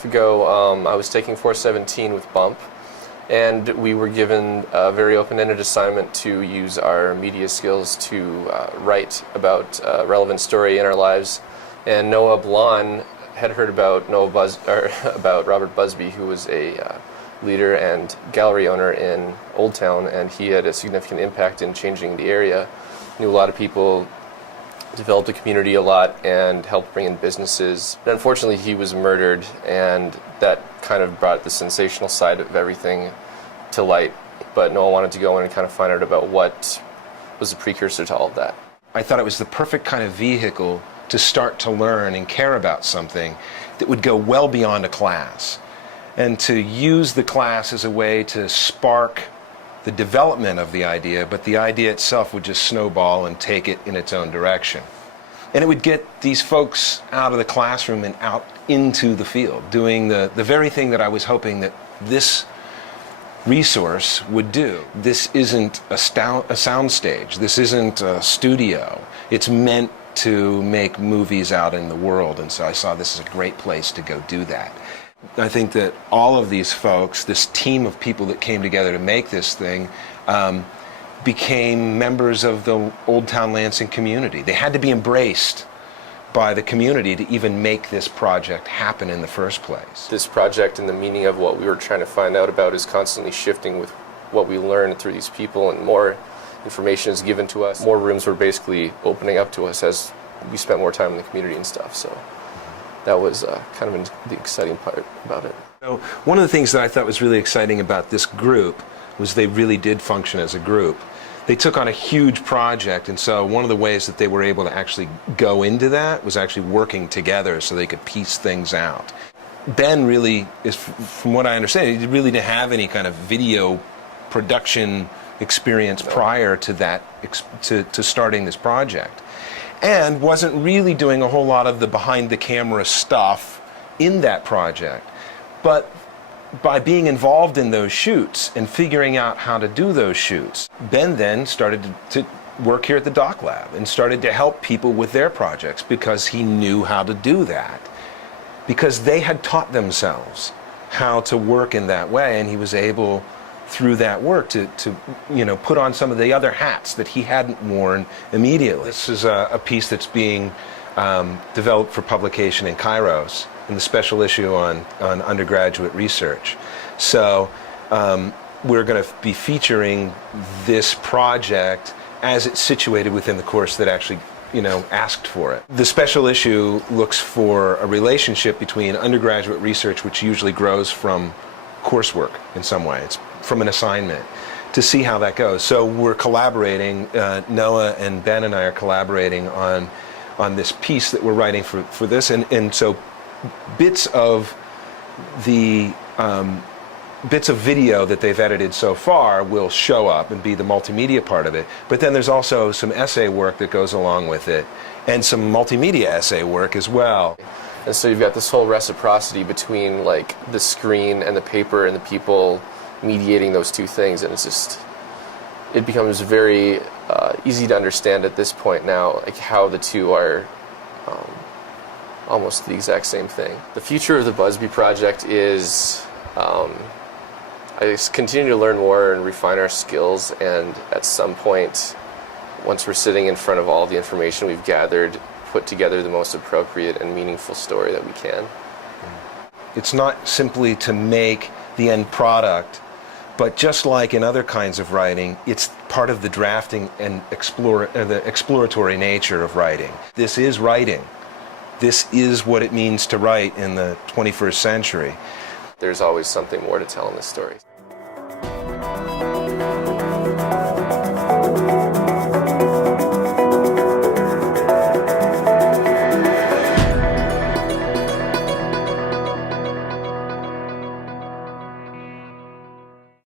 half ago, I was taking 417 with Bump, and we were given a very open-ended assignment to use our media skills to write about a relevant story in our lives. And Noah Blon had heard about about Robert Busby, who was a leader and gallery owner in Old Town, and he had a significant impact in changing the area. Knew a lot of people, developed a community a lot, and helped bring in businesses. But unfortunately, he was murdered, and that kind of brought the sensational side of everything to light. But Noah wanted to go in and kind of find out about what was the precursor to all of that. I thought it was the perfect kind of vehicle to start to learn and care about something that would go well beyond a class, and to use the class as a way to spark the development of the idea, but the idea itself would just snowball and take it in its own direction. And it would get these folks out of the classroom and out into the field, doing the very thing that I was hoping that this resource would do. This isn't a sound stage. This isn't a studio. It's meant to make movies out in the world, and so I saw this as a great place to go do that. I think that all of these folks, this team of people that came together to make this thing, became members of the Old Town Lansing community. They had to be embraced by the community to even make this project happen in the first place. This project and the meaning of what we were trying to find out about is constantly shifting with what we learn through these people, and more information is given to us. More rooms were basically opening up to us as we spent more time in the community and stuff. So that was kind of the exciting part about it. So one of the things that I thought was really exciting about this group was they really did function as a group. They took on a huge project, and so one of the ways that they were able to actually go into that was actually working together so they could piece things out. Ben really is, from what I understand, he really didn't have any kind of video production experience prior to that, to starting this project, and wasn't really doing a whole lot of the behind-the-camera stuff in that project. But by being involved in those shoots and figuring out how to do those shoots, Ben then started to work here at the Doc Lab and started to help people with their projects because he knew how to do that. Because they had taught themselves how to work in that way, and he was able, through that work, to put on some of the other hats that he hadn't worn immediately. This is a piece that's being developed for publication in Kairos, in the special issue on undergraduate research. So we're going to be featuring this project as it's situated within the course that actually asked for it. The special issue looks for a relationship between undergraduate research, which usually grows from coursework in some way. It's from an assignment, to see how that goes. So we're collaborating, Noah and Ben and I are collaborating on this piece that we're writing for this, and so bits of the bits of video that they've edited so far will show up and be the multimedia part of it, but then there's also some essay work that goes along with it, and some multimedia essay work as well. And so you've got this whole reciprocity between like the screen and the paper and the people mediating those two things, and it becomes very easy to understand at this point now, like how the two are almost the exact same thing. The future of the Busby project is I just continue to learn more and refine our skills, and at some point, once we're sitting in front of all the information we've gathered, put together the most appropriate and meaningful story that we can. It's not simply to make the end product, but just like in other kinds of writing, it's part of the drafting and the exploratory nature of writing. This is writing. This is what it means to write in the 21st century. There's always something more to tell in this story.